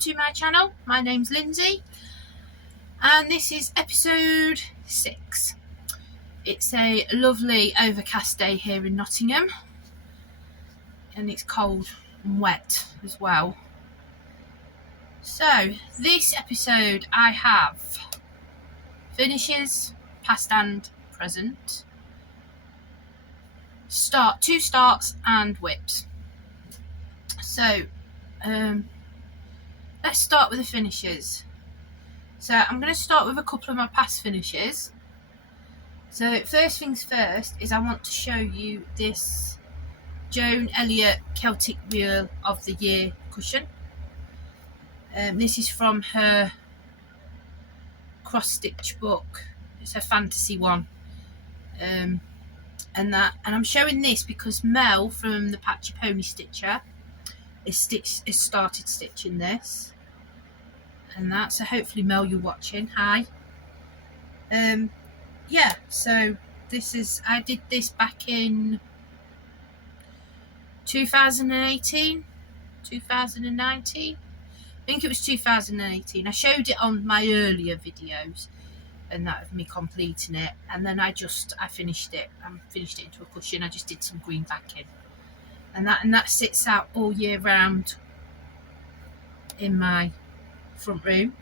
to my channel. My name's Lindsay and this is episode 6. It's a lovely overcast day here in Nottingham and it's cold and wet as well. So this episode I have finishes, past and present, two starts and whips. So let's start with the finishes. So I'm going to start with a couple of my past finishes. So first things first is I want to show you this Joan Elliott Celtic Wheel of the Year cushion. This is from her cross-stitch book. It's a fantasy one. And I'm showing this because Mel from the Patchy Pony Stitcher has started stitching this. And that, so hopefully Mel, you're watching. Hi. Yeah, so this is, I did this back in 2018, 2019. I think it was 2018. I showed it on my earlier videos and that of me completing it, and then I finished it. I finished it into a cushion. I just did some green backing, and that sits out all year round in my front room.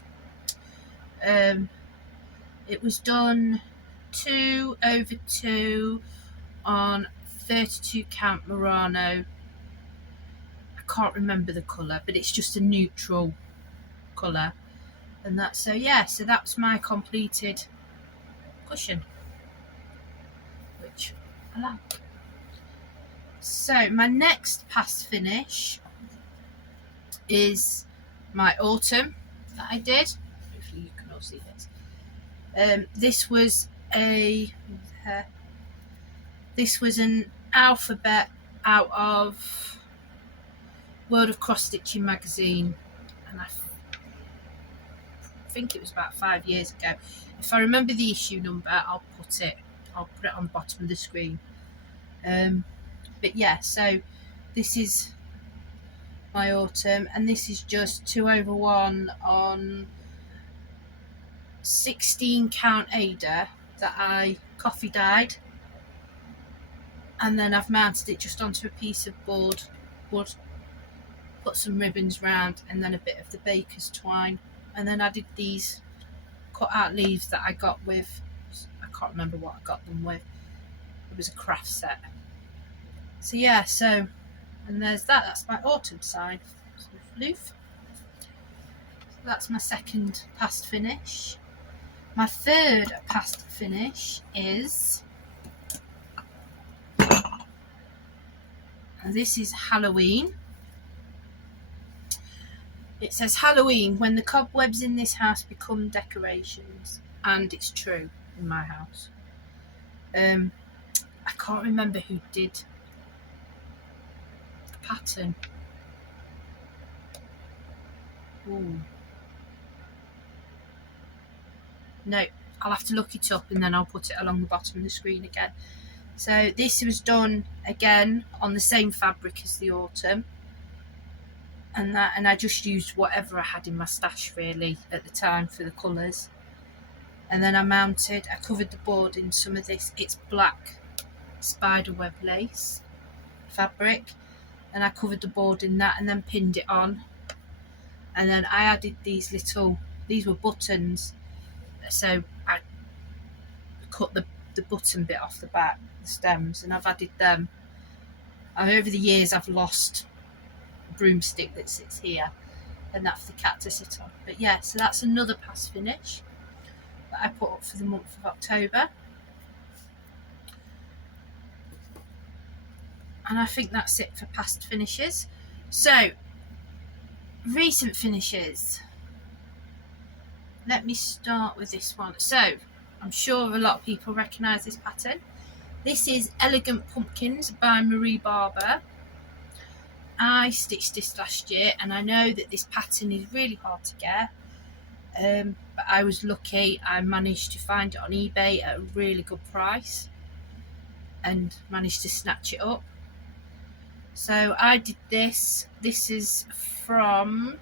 It was done 2/2 on 32 count Murano. I can't remember the colour, but it's just a neutral colour, and that, so yeah, so that's my completed cushion, which I like. So my next past finish is my autumn that I did. Hopefully you can all see this. This was an alphabet out of World of Cross Stitching magazine, and I think it was about 5 years ago. If I remember the issue number, I'll put it on the bottom of the screen. But yeah, so this is my autumn, and this is just 2/1 on 16 count Aida that I coffee dyed, and then I've mounted it just onto a piece of wood, put some ribbons round, and then a bit of the baker's twine, and then I did these cut out leaves that I got with, I can't remember what I got them with, it was a craft set. So yeah, so, and there's that's my autumn sign. So that's my second past finish. My third past finish is, and this is Halloween. It says Halloween, when the cobwebs in this house become decorations, and it's true in my house. I can't remember who did the pattern. Ooh. No, I'll have to look it up and then I'll put it along the bottom of the screen again. So this was done again on the same fabric as the autumn, and I just used whatever I had in my stash really at the time for the colours. And then I covered the board in some of this, it's black spiderweb lace fabric, and I covered the board in that and then pinned it on. And then I added these were buttons, so I cut the button bit off the back, the stems, and I've added them. Over the years I've lost a broomstick that sits here, and that's the cat to sit on. But yeah, so that's another past finish that I put up for the month of October. And I think that's it for past finishes. So recent finishes. Let me start with this one. So I'm sure a lot of people recognise this pattern. This is Elegant Pumpkins by Barber. I stitched this last year, and I know that this pattern is really hard to get, but I was lucky. I managed to find it on eBay at a really good price and managed to snatch it up. So I did this. This is from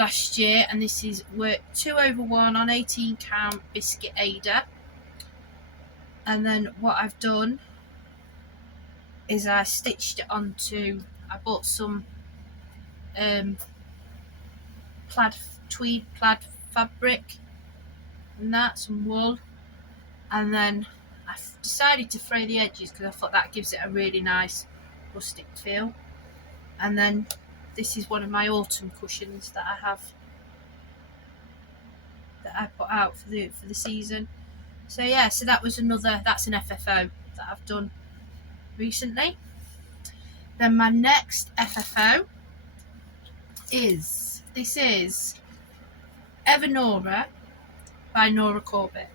last year, and this is work 2/1 on 18 count Biscuit Aida. And then what I've done is I stitched it onto, I bought some tweed plaid fabric and that, some wool, and then I've decided to throw the edges because I thought that gives it a really nice rustic feel. And then this is one of my autumn cushions that I have, that I put out for the season. So yeah, so that was another, that's an FFO that I've done recently. Then my next FFO is, this is Evernora by Nora Corbett.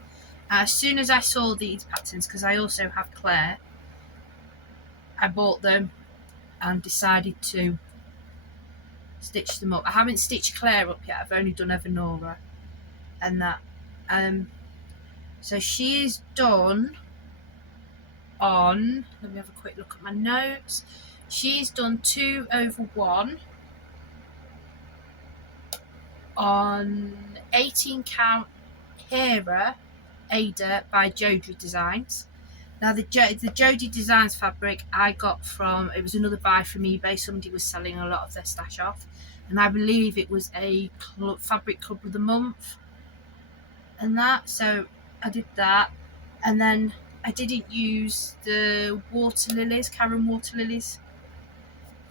As soon as I saw these patterns, because I also have Claire, I bought them and decided to stitch them up. I haven't stitched Claire up yet, I've only done Evernora and that. So she is done on, let me have a quick look at my notes. She's done 2/1 on 18 count Hera Aida by Jodie Designs. Now the Jodie Designs fabric I got from, it was another buy from eBay. Somebody was selling a lot of their stash off, and I believe it was a fabric club of the month and that, so I did that. And then I didn't use the water lilies, Karen water lilies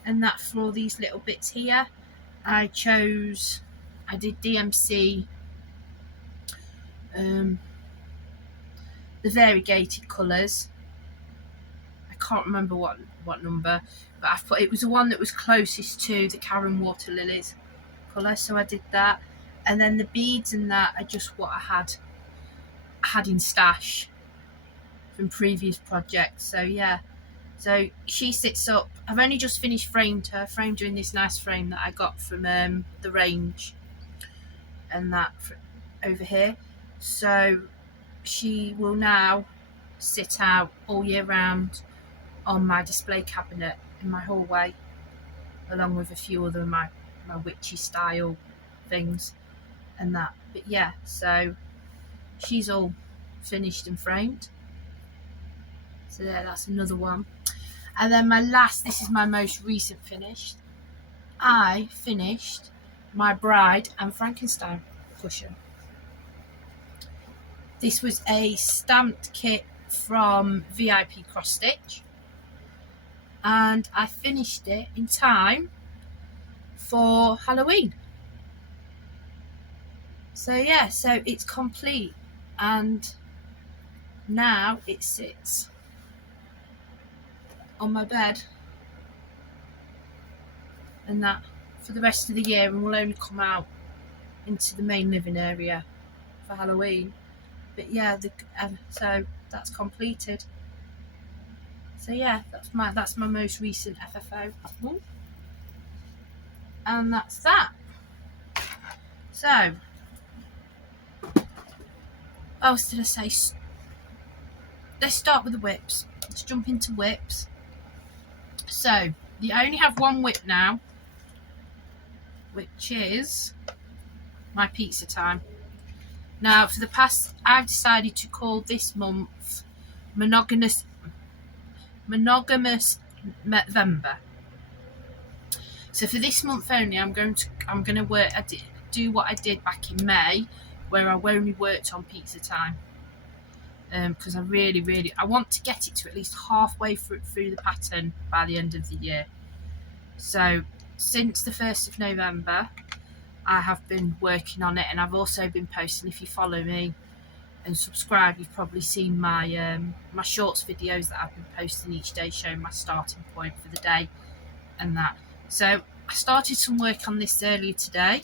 and that for all these little bits here. I did DMC the variegated colours. I can't remember what number, but I've put, it was the one that was closest to the Karen water lilies colour, so I did that. And then the beads and that are just what I had in stash from previous projects. So yeah, so she sits up. I've only just finished framed her in this nice frame that I got from the range and that over here. So she will now sit out all year round on my display cabinet in my hallway, along with a few other of my witchy style things and that. But yeah, so she's all finished and framed. So yeah, that's another one. And then my last, this is my most recent finish. I finished my Bride and Frankenstein cushion. This was a stamped kit from VIPCrossStitch, and I finished it in time for Halloween. So yeah, so it's complete, and now it sits on my bed and that for the rest of the year, and will only come out into the main living area for Halloween. But yeah, so that's completed. So yeah, that's my most recent FFO, and that's that. So what else did I say? Let's start with the WIPs. Let's jump into WIPs. So I only have one WIP now, which is my pizza time. Now, for the past, I've decided to call this month Monogamous November. So for this month only, I'm going to do what I did back in May, where I only worked on pizza time. Because I want to get it to at least halfway through the pattern by the end of the year. So since the 1st of November, I have been working on it, and I've also been posting. If you follow me and subscribe, you've probably seen my my shorts videos that I've been posting each day, showing my starting point for the day and that. So I started some work on this earlier today,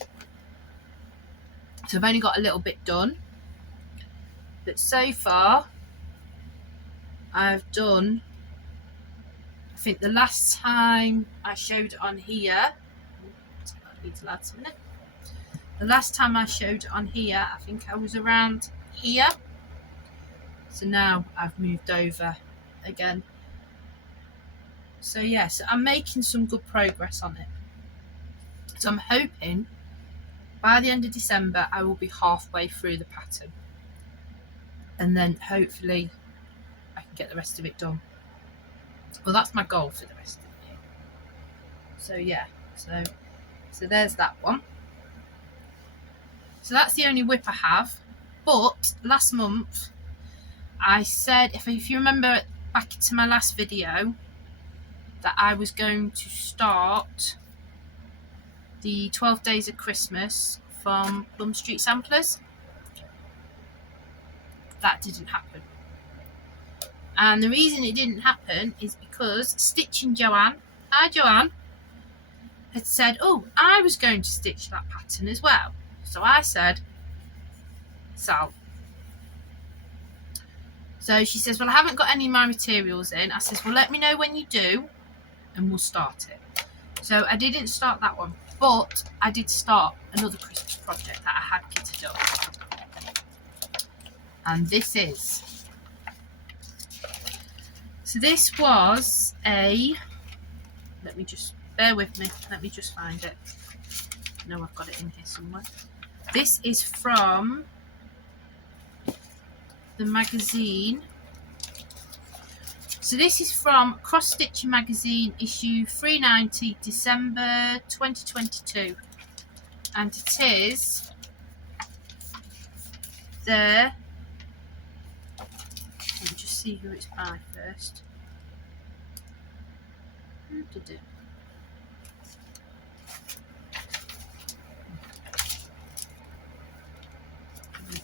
so I've only got a little bit done, but so far I've done, I think the last time I showed it on here, I need to add some in it. The last time I showed it on here, I think I was around here. So now I've moved over again. So yeah, so I'm making some good progress on it. So I'm hoping by the end of December I will be halfway through the pattern, and then hopefully I can get the rest of it done. Well, that's my goal for the rest of the year. So yeah, so there's that one. So that's the only WIP I have. But last month I said, if you remember back to my last video, that I was going to start the 12 Days of Christmas from Plum Street Samplers. That didn't happen. And the reason it didn't happen is because Stitching Joan, hi Joan, had said, oh, I was going to stitch that pattern as well. So I said, Sal. So she says, well, I haven't got any of my materials in. I says, well, let me know when you do and we'll start it. So I didn't start that one, but I did start another Christmas project that I had kitted up. And this is, so this was a, let me just, bear with me, let me just find it. No, I've got it in here somewhere. This is from the magazine. So this is from Crossstitcher magazine, issue 390, December 2022. And it is the, let me just see who it's by first. Who did it?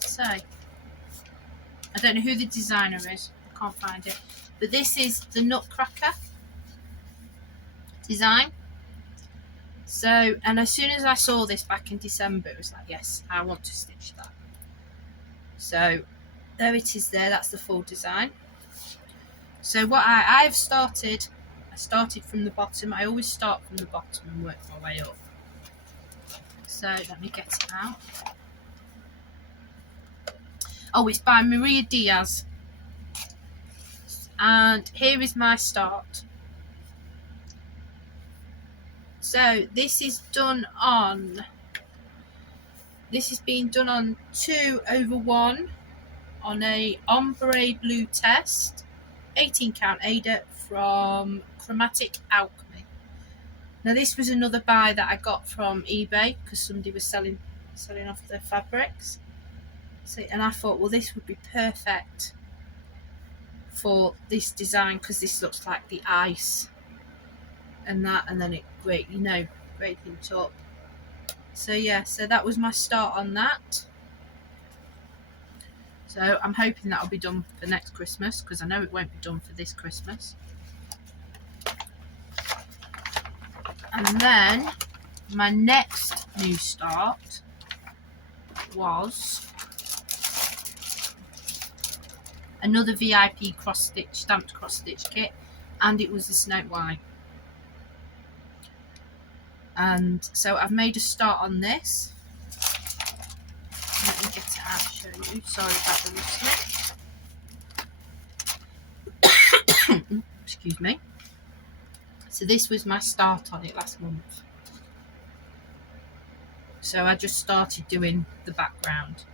Say, I don't know who the designer is, I can't find it, but this is the Nutcracker design. So, and as soon as I saw this back in December, it was like, yes, I want to stitch that. So there it is there, that's the full design. So what I started from the bottom. I always start from the bottom and work my way up. So let me get it out. Oh, it's by Maria Diaz. And here is my start. So this is done on, this is being done on 2/1 on a Ombre blue test, 18 count Aida from Chromatic Alchemy. Now this was another buy that I got from eBay because somebody was selling off their fabrics. So, and I thought, well, this would be perfect for this design because this looks like the ice and that, and then it breaking it up. So yeah, so that was my start on that. So I'm hoping that'll be done for next Christmas because I know it won't be done for this Christmas. And then my next new start was another VIP cross-stitch, stamped cross-stitch kit, and it was the Snow White. And so I've made a start on this. Let me get it out and show you. Sorry about the rustling. Excuse me. So this was my start on it last month. So I just started doing the background.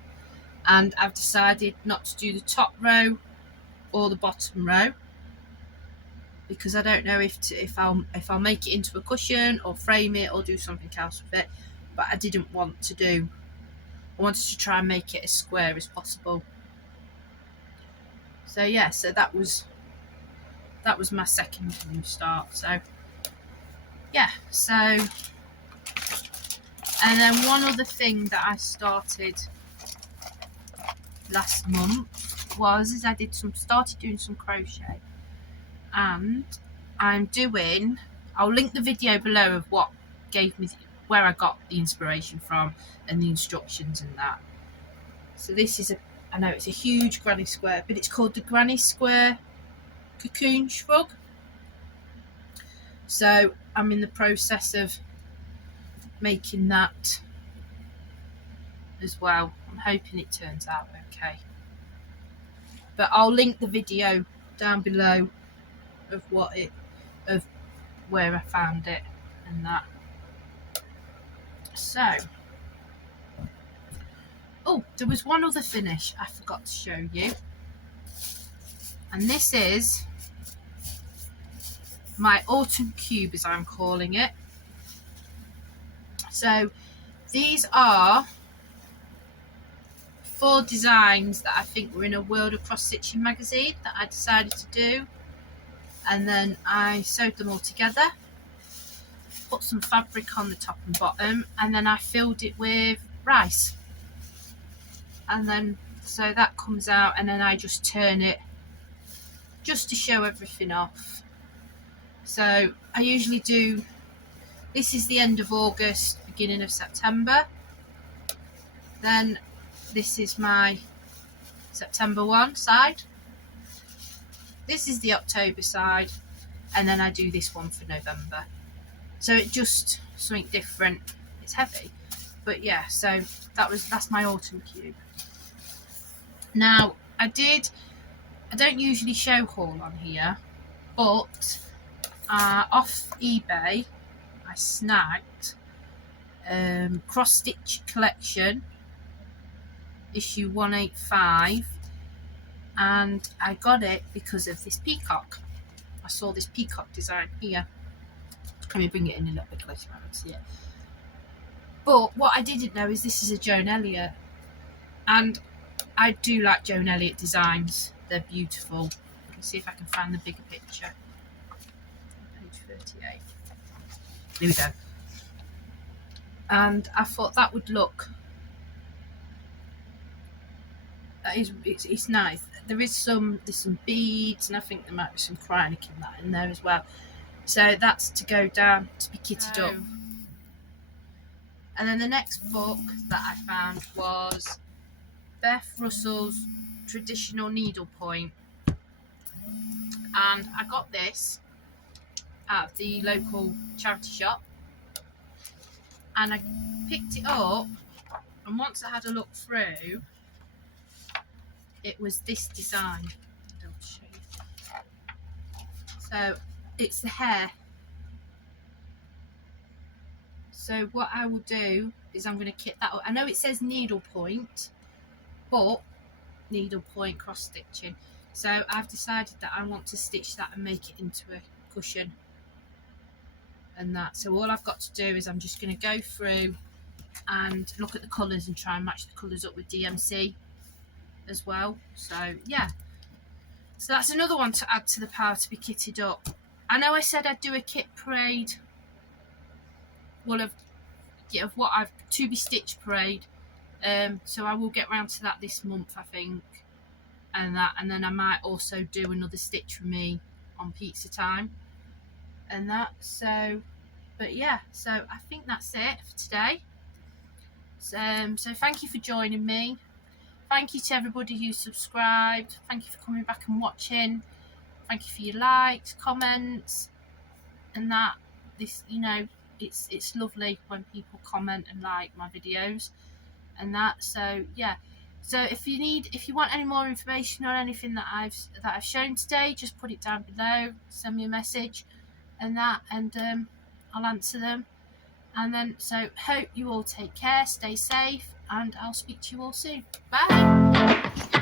And I've decided not to do the top row or the bottom row because I don't know if I'll make it into a cushion or frame it or do something else with it. But I didn't want to do. I wanted to try and make it as square as possible. So yeah, so that was my second new start. So yeah, so and then one other thing that I started last month was I started doing some crochet, and I'll link the video below of what gave me where I got the inspiration from and the instructions and that. So this is I know it's a huge granny square, but it's called the Granny Square Cocoon Shrug. So I'm in the process of making that as well. I'm hoping it turns out okay. But I'll link the video down below of where I found it and that. So Oh, there was one other finish I forgot to show you, and this is my autumn cube, as I'm calling it. So these are 4 designs that I think were in a World of Cross Stitching magazine that I decided to do, and then I sewed them all together, put some fabric on the top and bottom, and then I filled it with rice, and then so that comes out, and then I just turn it just to show everything off. So I usually do, this is the end of August, beginning of September, then this is my September 1 side, this is the October side, and then I do this one for November. So it just something different. It's heavy, but yeah, so that's my autumn cube. Now I don't usually show haul on here, but off eBay I snagged Cross Stitch Collection issue 185, and I got it because of this peacock. I saw this peacock design here. Let me bring it in a little bit closer so I can see it. But what I didn't know is this is a Joan Elliott, and I do like Joan Elliott designs. They're beautiful. Let me see if I can find the bigger picture. Page 38. Here we go. And I thought that would look, it's nice. There's some beads, and I think there might be some Chromatic in there as well. So that's to go down to be kitted up. And then the next book that I found was Beth Russell's Traditional Needlepoint, and I got this at the local charity shop, and I picked it up, and once I had a look through, it was this design. I'll show you. So it's the hair. So what I will do is I'm going to kit that up. I know it says needlepoint, but needlepoint cross stitching. So I've decided that I want to stitch that and make it into a cushion and that. So all I've got to do is I'm just going to go through and look at the colours and try and match the colours up with DMC as well. So yeah, so that's another one to add to the pile to be kitted up. I know I said I'd do a kit parade, well, of what I've to be stitched parade, so I will get round to that this month, I think, and then I might also do another stitch for me on pizza time and that. So but yeah, so I think that's it for today. So thank you for joining me. Thank you to everybody who subscribed. Thank you for coming back and watching. Thank you for your likes, comments, and that. This, you know, it's lovely when people comment and like my videos and that. So yeah, so if you want any more information on anything that I've shown today, just put it down below, send me a message and that, and I'll answer them. And then, so hope you all take care, stay safe, and I'll speak to you all soon. Bye.